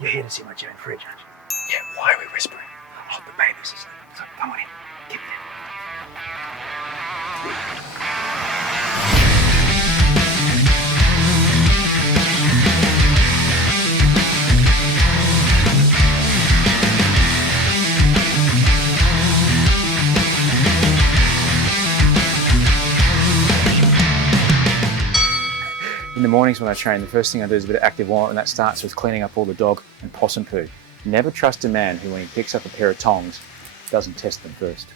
You're here to see my giant fridge, aren't you? Yeah, why are we whispering? Oh, the baby's asleep. So come on in. Get there. In the mornings when I train, the first thing I do is a bit of active warm-up, and that starts with cleaning up all the dog and possum poo. Never trust a man who, when he picks up a pair of tongs, doesn't test them first.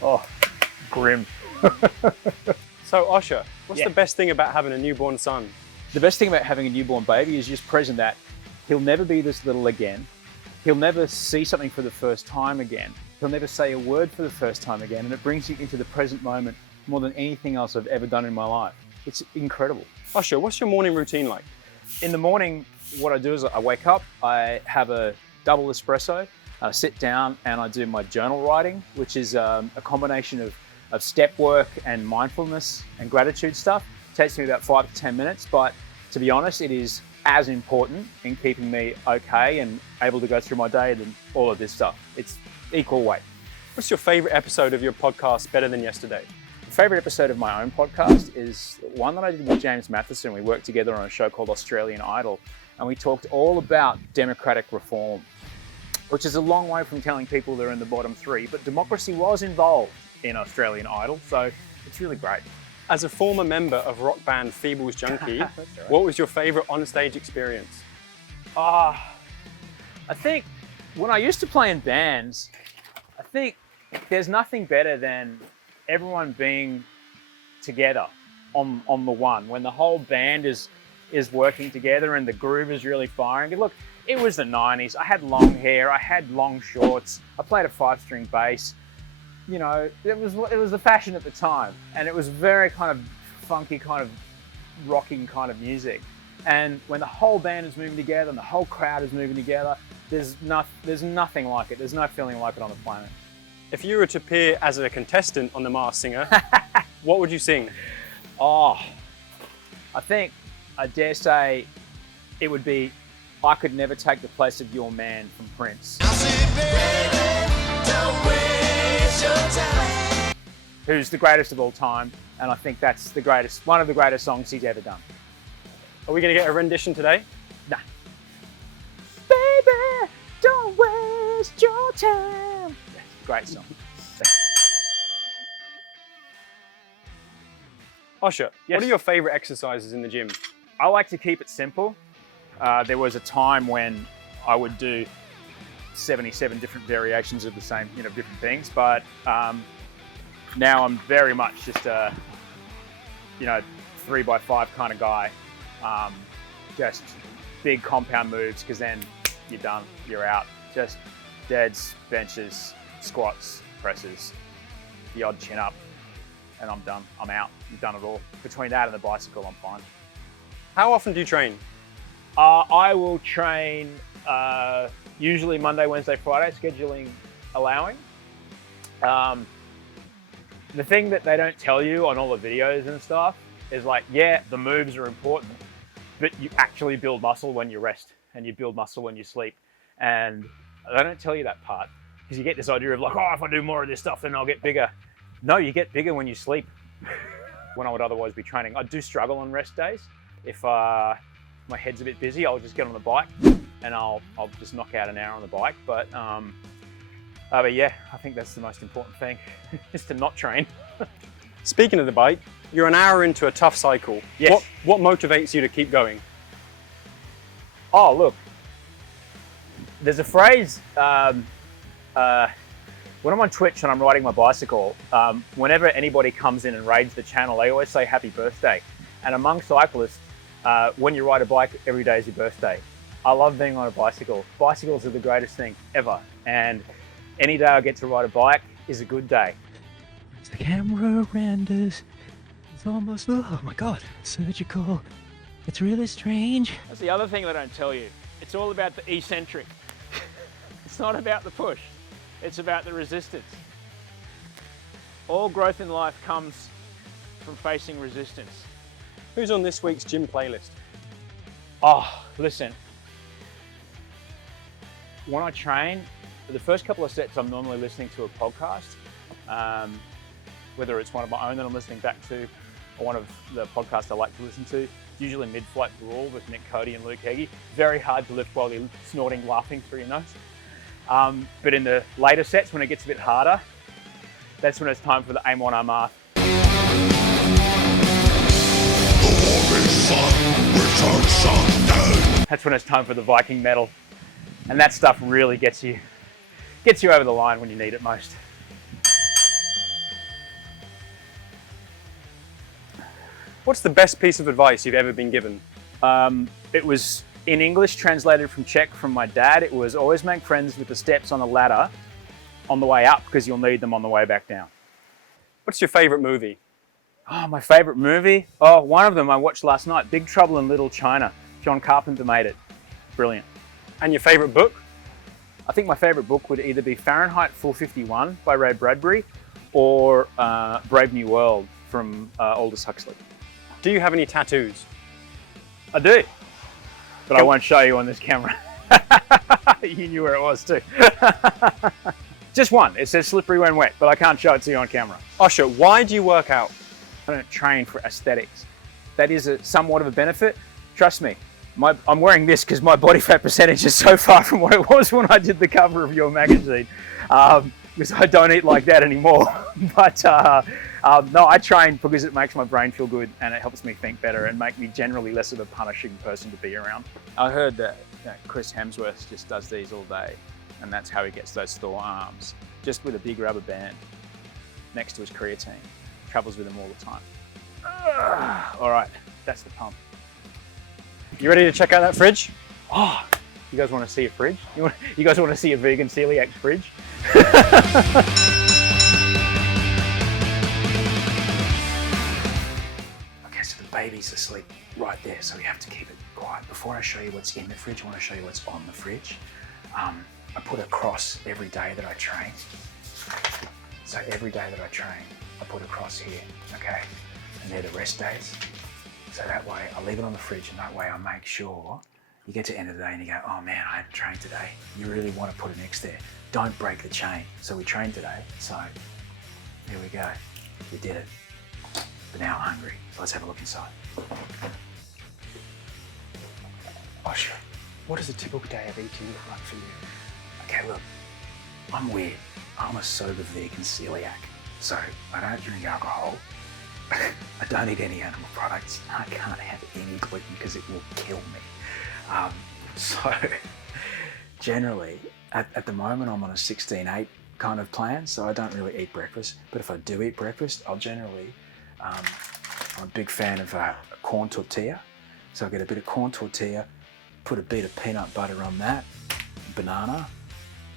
Oh, grim. So Osher, what's Yeah. the best thing about having a newborn son? The best thing about having a newborn baby is just present that he'll never be this little again. He'll never see something for the first time again. He'll never say a word for the first time again, and it brings you into the present moment more than anything else I've ever done in my life. It's incredible. Osher, what's your morning routine like? In the morning, what I do is I wake up, I have a double espresso, I sit down and I do my journal writing, which is a combination of step work and mindfulness and gratitude stuff. It takes me about 5 to 10 minutes, but to be honest, it is as important in keeping me okay and able to go through my day than all of this stuff. It's equal weight. What's your favorite episode of your podcast, Better Than Yesterday? The favorite episode of my own podcast is one that I did with James Matheson. We worked together on a show called Australian Idol, and we talked all about democratic reform, which is a long way from telling people they're in the bottom three, but democracy was involved in Australian Idol, so it's really great. As a former member of rock band Feebles Junkie, what was your favorite onstage experience? I think when I used to play in bands, I think there's nothing better than everyone being together on the one. When the whole band is working together and the groove is really firing. And look, it was the 90s. I had long hair, I had long shorts, I played a 5-string bass. You know, it was the fashion at the time, and it was very kind of funky, kind of rocking kind of music. And when the whole band is moving together and the whole crowd is moving together, there's nothing like it. There's no feeling like it on the planet. If you were to appear as a contestant on The Masked Singer, what would you sing? Oh, I think I dare say it would be "I Could Never Take the Place of Your Man" from Prince. Who's the greatest of all time, and I think that's one of the greatest songs he's ever done. Are we going to get a rendition today? Nah. Baby, don't waste your time. Yeah, great song. Osher, Yes. what are your favorite exercises in the gym? I like to keep it simple. There was a time when I would do 77 different variations of the same, different things, but now I'm very much just a, 3x5 kind of guy. Just big compound moves, because then you're done, you're out. Just deads, benches, squats, presses, the odd chin up, and I'm done. I'm out. You've done it all. Between that and the bicycle, I'm fine. How often do you train? I will train usually Monday, Wednesday, Friday, scheduling allowing. The thing that they don't tell you on all the videos and stuff is like, yeah, the moves are important, but you actually build muscle when you rest and you build muscle when you sleep. And they don't tell you that part, because you get this idea of like, oh, if I do more of this stuff, then I'll get bigger. No, you get bigger when you sleep. When I would otherwise be training, I do struggle on rest days. If my head's a bit busy, I'll just get on the bike and I'll just knock out an hour on the bike. But yeah, I think that's the most important thing, is to not train. Speaking of the bike, you're an hour into a tough cycle. Yes. What motivates you to keep going? Oh, look, there's a phrase, when I'm on Twitch and I'm riding my bicycle, whenever anybody comes in and raids the channel, they always say happy birthday. And among cyclists, when you ride a bike, every day is your birthday. I love being on a bicycle. Bicycles are the greatest thing ever. And any day I get to ride a bike is a good day. The camera renders. It's almost, oh my God, surgical. It's really strange. That's the other thing they don't tell you. It's all about the eccentric. It's not about the push. It's about the resistance. All growth in life comes from facing resistance. Who's on this week's gym playlist? Oh, listen. When I train, for the first couple of sets, I'm normally listening to a podcast, whether it's one of my own that I'm listening back to, or one of the podcasts I like to listen to. Usually Mid-Flight Brawl with Nick Cody and Luke Heggie. Very hard to lift while you're snorting, laughing through your nose. But in the later sets, when it gets a bit harder, that's when it's time for the Aim on Armagh. That's when it's time for the Viking metal. And that stuff really gets you over the line when you need it most. What's the best piece of advice you've ever been given? It was in English, translated from Czech from my dad. It was always make friends with the steps on the ladder on the way up because you'll need them on the way back down. What's your favorite movie? Oh, my favorite movie? Oh, one of them I watched last night, Big Trouble in Little China. John Carpenter made it. Brilliant. And your favorite book? I think my favorite book would either be Fahrenheit 451 by Ray Bradbury or Brave New World from Aldous Huxley. Do you have any tattoos? I do, but I won't show you on this camera. You knew where it was too. Just one. It says slippery when wet, but I can't show it to you on camera. Osher, why do you work out? I don't train for aesthetics. That is somewhat of a benefit. Trust me, I'm wearing this because my body fat percentage is so far from what it was when I did the cover of your magazine. Because I don't eat like that anymore. But no, I train because it makes my brain feel good and it helps me think better and make me generally less of a punishing person to be around. I heard that Chris Hemsworth just does these all day, and that's how he gets those Thor arms, just with a big rubber band next to his creatine. Travels with him all the time. All right, that's the pump. You ready to check out that fridge? Oh, you guys want to see a fridge? You guys want to see a vegan celiac fridge? Okay, so the baby's asleep right there, so we have to keep it quiet. Before I show you what's in the fridge, I want to show you what's on the fridge. I put a cross every day that I train. So every day that I train, I put a cross here, okay? And they're the rest days. So that way, I leave it on the fridge, and that way I make sure you get to the end of the day and you go, oh man, I hadn't trained today. You really want to put an X there. Don't break the chain. So we trained today, so here we go. We did it. But now I'm hungry, so let's have a look inside. Osher, what does a typical day of eating look like for you? Okay, look, I'm weird. I'm a sober vegan celiac, so I don't drink alcohol. I don't eat any animal products. I can't have any gluten because it will kill me. So generally, at the moment, I'm on a 16-8 kind of plan, so I don't really eat breakfast. But if I do eat breakfast, I'll generally, I'm a big fan of corn tortilla. So I get a bit of corn tortilla, put a bit of peanut butter on that, banana,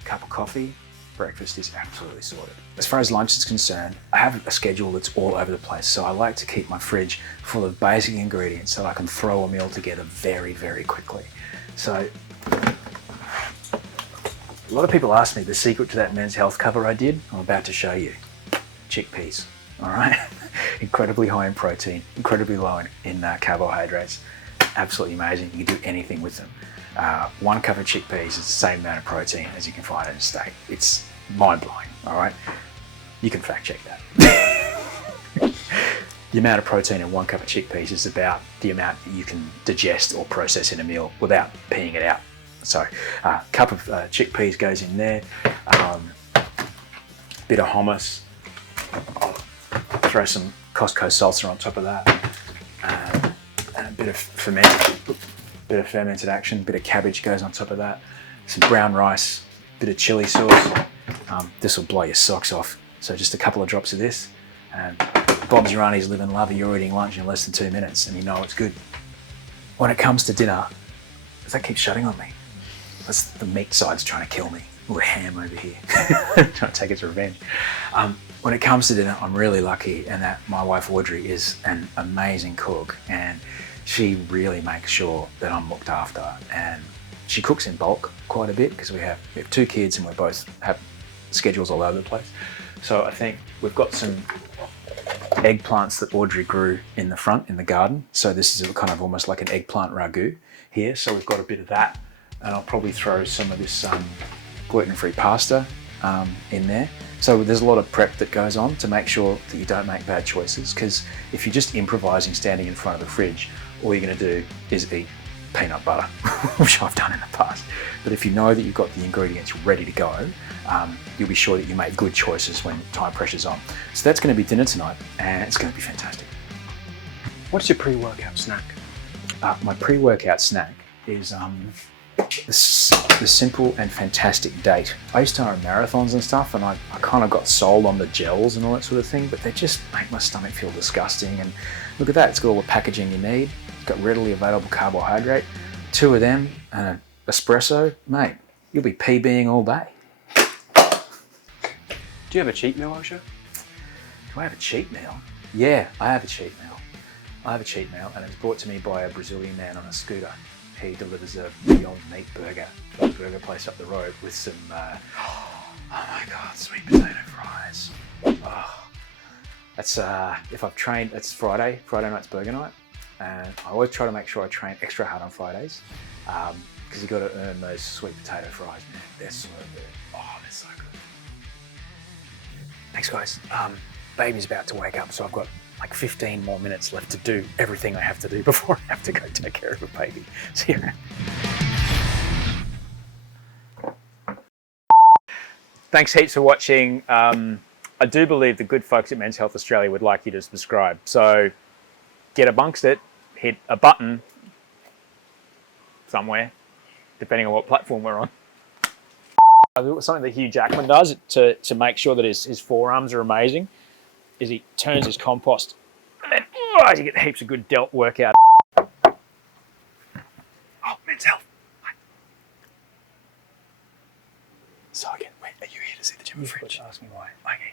cup of coffee. Breakfast is absolutely sorted. As far as lunch is concerned, I have a schedule that's all over the place. So I like to keep my fridge full of basic ingredients so I can throw a meal together very, very quickly. So a lot of people ask me the secret to that Men's Health cover I did. I'm about to show you. Chickpeas, all right? Incredibly high in protein, incredibly low in carbohydrates. Absolutely amazing. You can do anything with them. 1 cup of chickpeas is the same amount of protein as you can find in a steak. It's mind-blowing, all right? You can fact check that. The amount of protein in 1 cup of chickpeas is about the amount that you can digest or process in a meal without peeing it out. So a cup of chickpeas goes in there, bit of hummus, throw some Costco salsa on top of that, and a bit of fermented action, bit of cabbage goes on top of that, some brown rice, bit of chili sauce. This will blow your socks off. So just a couple of drops of this, and Bob's your aunties live and love. You're eating lunch in less than 2 minutes, and you know it's good. When it comes to dinner, does that keep shutting on me? That's the meat side's trying to kill me. Ooh, ham over here, trying to take its revenge. When it comes to dinner, I'm really lucky in that my wife Audrey is an amazing cook, and she really makes sure that I'm looked after. And she cooks in bulk quite a bit because we have 2 kids and we both have schedules all over the place. So I think we've got some eggplants that Audrey grew in the front in the garden. So this is kind of almost like an eggplant ragu here. So we've got a bit of that, and I'll probably throw some of this gluten-free pasta in there. So there's a lot of prep that goes on to make sure that you don't make bad choices, because if you're just improvising standing in front of the fridge, all you're going to do is eat peanut butter, which I've done in the past. But if you know that you've got the ingredients ready to go, you'll be sure that you make good choices when time pressure's on. So that's going to be dinner tonight, and it's going to be fantastic. What's your pre-workout snack? My pre-workout snack is the simple and fantastic date. I used to run marathons and stuff, and I kind of got sold on the gels and all that sort of thing, but they just make my stomach feel disgusting. And look at that, it's got all the packaging you need. It's got readily available carbohydrate. 2 of them and an espresso, mate, you'll be PBing all day. Do you have a cheat meal, Osher? Do I have a cheat meal? Yeah, I have a cheat meal. I have a cheat meal, and it's brought to me by a Brazilian man on a scooter. He delivers a Beyond Meat burger from a burger place up the road with some, oh my God, sweet potato fries. Oh, that's, if I've trained, it's Friday night's burger night. And I always try to make sure I train extra hard on Fridays, because you got to earn those sweet potato fries, man. They're so good. Oh, they're so good. Thanks, guys. Baby's about to wake up, so I've got like 15 more minutes left to do everything I have to do before I have to go take care of a baby. See you around. Thanks heaps for watching. I do believe the good folks at Men's Health Australia would like you to subscribe. So get amongst it, hit a button somewhere, depending on what platform we're on. Something that Hugh Jackman does to make sure that his forearms are amazing is he turns his compost and then you get heaps of good delt workout. Oh, Men's Health. So again, wait, are you here to see the gym fridge? Ask me why. Okay.